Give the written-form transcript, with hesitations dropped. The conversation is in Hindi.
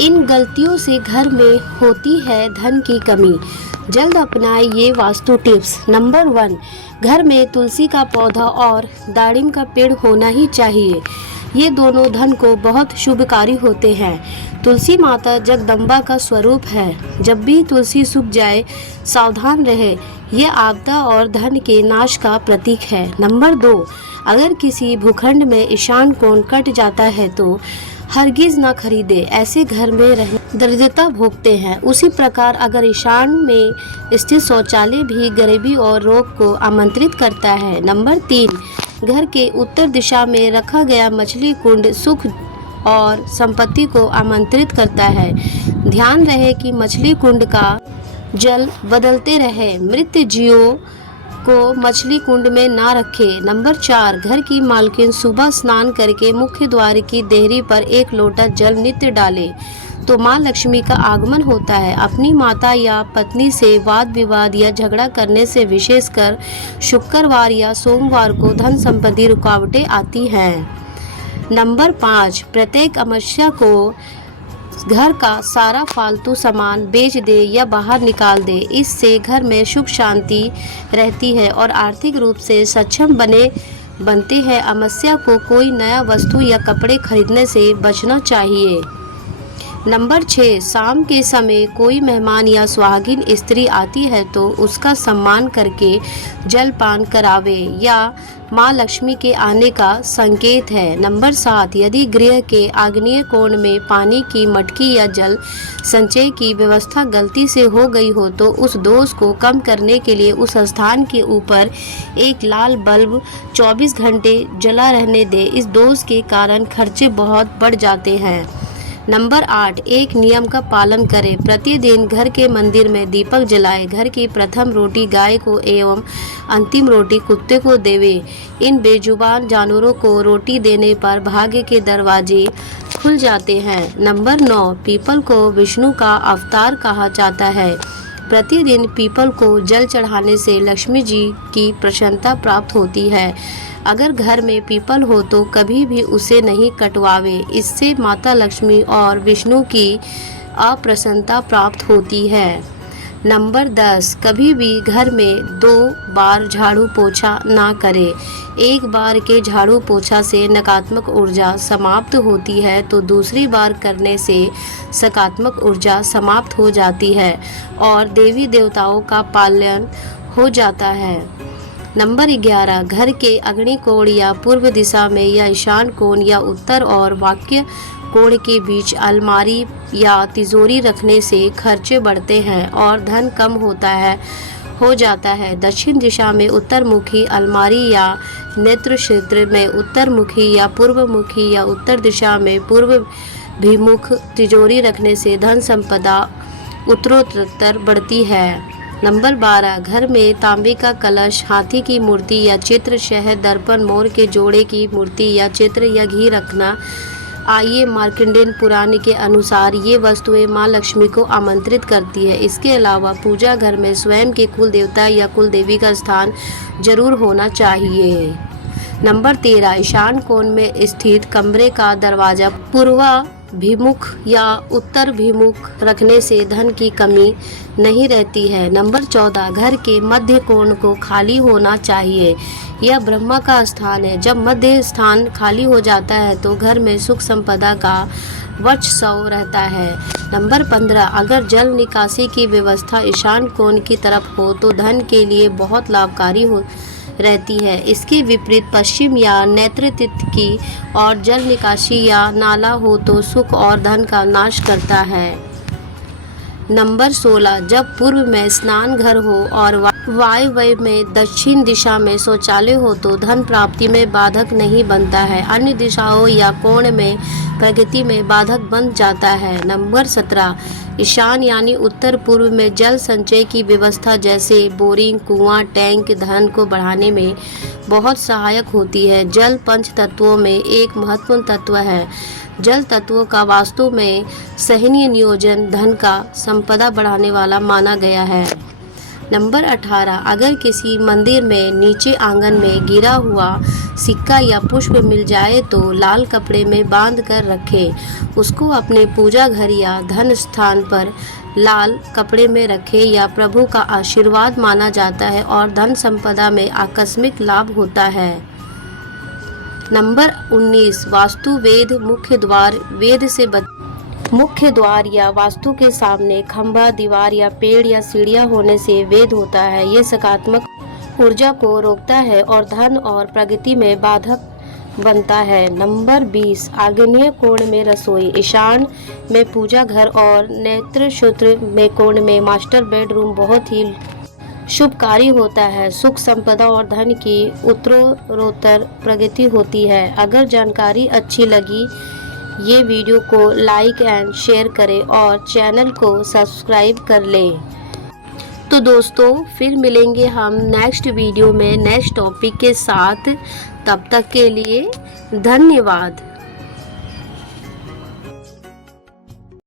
इन गलतियों से घर में होती है धन की कमी। जल्द अपनाएं ये वास्तु टिप्स। नंबर 1, घर में तुलसी का पौधा और दाड़िम का पेड़ होना ही चाहिए। ये दोनों धन को बहुत शुभकारी होते हैं। तुलसी माता जगदम्बा का स्वरूप है। जब भी तुलसी सूख जाए, सावधान रहे, ये आपदा और धन के नाश का प्रतीक है। नंबर 2, अगर किसी भूखंड में ईशान कोण कट जाता है तो हरगिज ना खरीदे। ऐसे घर में रहने दरिद्रता भोगते हैं। उसी प्रकार अगर ईशान में स्थित शौचालय भी गरीबी और रोग को आमंत्रित करता है। नंबर 3, घर के उत्तर दिशा में रखा गया मछली कुंड सुख और संपत्ति को आमंत्रित करता है। ध्यान रहे कि मछली कुंड का जल बदलते रहे। मृत जीवों को मछली कुंड में ना रखे। नंबर 4, घर की मालकिन सुबह स्नान करके मुख्य द्वार की देहरी पर एक लोटा जल नित्य डाले तो माँ लक्ष्मी का आगमन होता है। अपनी माता या पत्नी से वाद विवाद या झगड़ा करने से विशेषकर शुक्रवार या सोमवार को धन संपत्ति रुकावटें आती हैं। नंबर 5, प्रत्येक अमावस्या को घर का सारा फालतू सामान बेच दे या बाहर निकाल दे। इससे घर में सुख शांति रहती है और आर्थिक रूप से सक्षम बनते हैं। अमावस्या को कोई नया वस्तु या कपड़े खरीदने से बचना चाहिए। नंबर 6, शाम के समय कोई मेहमान या सुहागिन स्त्री आती है तो उसका सम्मान करके जलपान करावे या माँ लक्ष्मी के आने का संकेत है। नंबर 7, यदि गृह के आग्नेय कोण में पानी की मटकी या जल संचय की व्यवस्था गलती से हो गई हो तो उस दोष को कम करने के लिए उस स्थान के ऊपर एक लाल बल्ब 24 घंटे जला रहने दे। इस दोष के कारण खर्चे बहुत बढ़ जाते हैं। नंबर 8, एक नियम का पालन करें। प्रतिदिन घर के मंदिर में दीपक जलाएं। घर की प्रथम रोटी गाय को एवं अंतिम रोटी कुत्ते को देवे। इन बेजुबान जानवरों को रोटी देने पर भाग्य के दरवाजे खुल जाते हैं। नंबर 9, पीपल को विष्णु का अवतार कहा जाता है। प्रतिदिन पीपल को जल चढ़ाने से लक्ष्मी जी की प्रसन्नता प्राप्त होती है। अगर घर में पीपल हो तो कभी भी उसे नहीं कटवावे। इससे माता लक्ष्मी और विष्णु की अप्रसन्नता प्राप्त होती है। नंबर 10, कभी भी घर में 2 बार झाड़ू पोछा ना करें। एक बार के झाड़ू पोछा से नकारात्मक ऊर्जा समाप्त होती है तो दूसरी बार करने से सकारात्मक ऊर्जा समाप्त हो जाती है और देवी देवताओं का पालन हो जाता है। नंबर 11, घर के अग्नि कोण या पूर्व दिशा में या ईशान कोण या उत्तर और वाक्य कोण के बीच अलमारी या तिजोरी रखने से खर्चे बढ़ते हैं और धन कम हो जाता है। दक्षिण दिशा में उत्तरमुखी अलमारी या नेत्र क्षेत्र में उत्तरमुखी या पूर्वमुखी या उत्तर दिशा में पूर्वाभिमुख तिजोरी रखने से धन संपदा उत्तरोत्तर बढ़ती है। नंबर 12, घर में तांबे का कलश, हाथी की मूर्ति या चित्र, शहद, दर्पण, मोर के जोड़े की मूर्ति या चित्र या घी रखना। आइए मार्कंडेय पुराण के अनुसार ये वस्तुएं माँ लक्ष्मी को आमंत्रित करती है। इसके अलावा पूजा घर में स्वयं के कुल देवता या कुल देवी का स्थान जरूर होना चाहिए। नंबर 13, ईशान कोण में स्थित कमरे का दरवाजा पूर्वाभिमुख या उत्तराभिमुख रखने से धन की कमी नहीं रहती है। नंबर 14, घर के मध्य कोण को खाली होना चाहिए। यह ब्रह्मा का स्थान है। जब मध्य स्थान खाली हो जाता है तो घर में सुख संपदा का वर्चस्व रहता है। नंबर 15, अगर जल निकासी की व्यवस्था ईशान कोण की तरफ हो तो धन के लिए बहुत लाभकारी रहती है। इसके विपरीत पश्चिम या नैऋत्य की और जल निकासी या नाला हो तो सुख और धन का नाश करता है। नंबर 16, जब पूर्व में स्नान घर हो और वायव्य में दक्षिण दिशा में शौचालय हो तो धन प्राप्ति में बाधक नहीं बनता है। अन्य दिशाओं या कोण में प्रगति में बाधक बन जाता है। नंबर 17, ईशान यानी उत्तर पूर्व में जल संचय की व्यवस्था जैसे बोरिंग, कुआं, टैंक धन को बढ़ाने में बहुत सहायक होती है। जल पंच तत्वों में एक महत्वपूर्ण तत्व है। जल तत्वों का वास्तु में सहीनीय नियोजन धन का संपदा बढ़ाने वाला माना गया है। नंबर 18, अगर किसी मंदिर में नीचे आंगन में गिरा हुआ सिक्का या पुष्प मिल जाए तो लाल कपड़े में बांध कर रखें। उसको अपने पूजा घर या धन स्थान पर लाल कपड़े में रखें। या प्रभु का आशीर्वाद माना जाता है और धन संपदा में आकस्मिक लाभ होता है। नंबर 19, वास्तु वेद मुख्य द्वार वेद से मुख्य द्वार या वास्तु के सामने खंभा, दीवार या पेड़ या सीढ़ियां होने से वेद होता है। ये सकारात्मक ऊर्जा को रोकता है और धन और प्रगति में बाधक बनता है। नंबर 20, आग्नेय कोण में रसोई, ईशान में पूजा घर और नेत्र सूत्र में कोण में मास्टर बेडरूम बहुत ही शुभकारी होता है। सुख संपदा और धन की उत्तरोत्तर प्रगति होती है। अगर जानकारी अच्छी लगी ये वीडियो को लाइक एंड शेयर करें और चैनल को सब्सक्राइब कर लें। तो दोस्तों फिर मिलेंगे हम नेक्स्ट वीडियो में नेक्स्ट टॉपिक के साथ। तब तक के लिए धन्यवाद।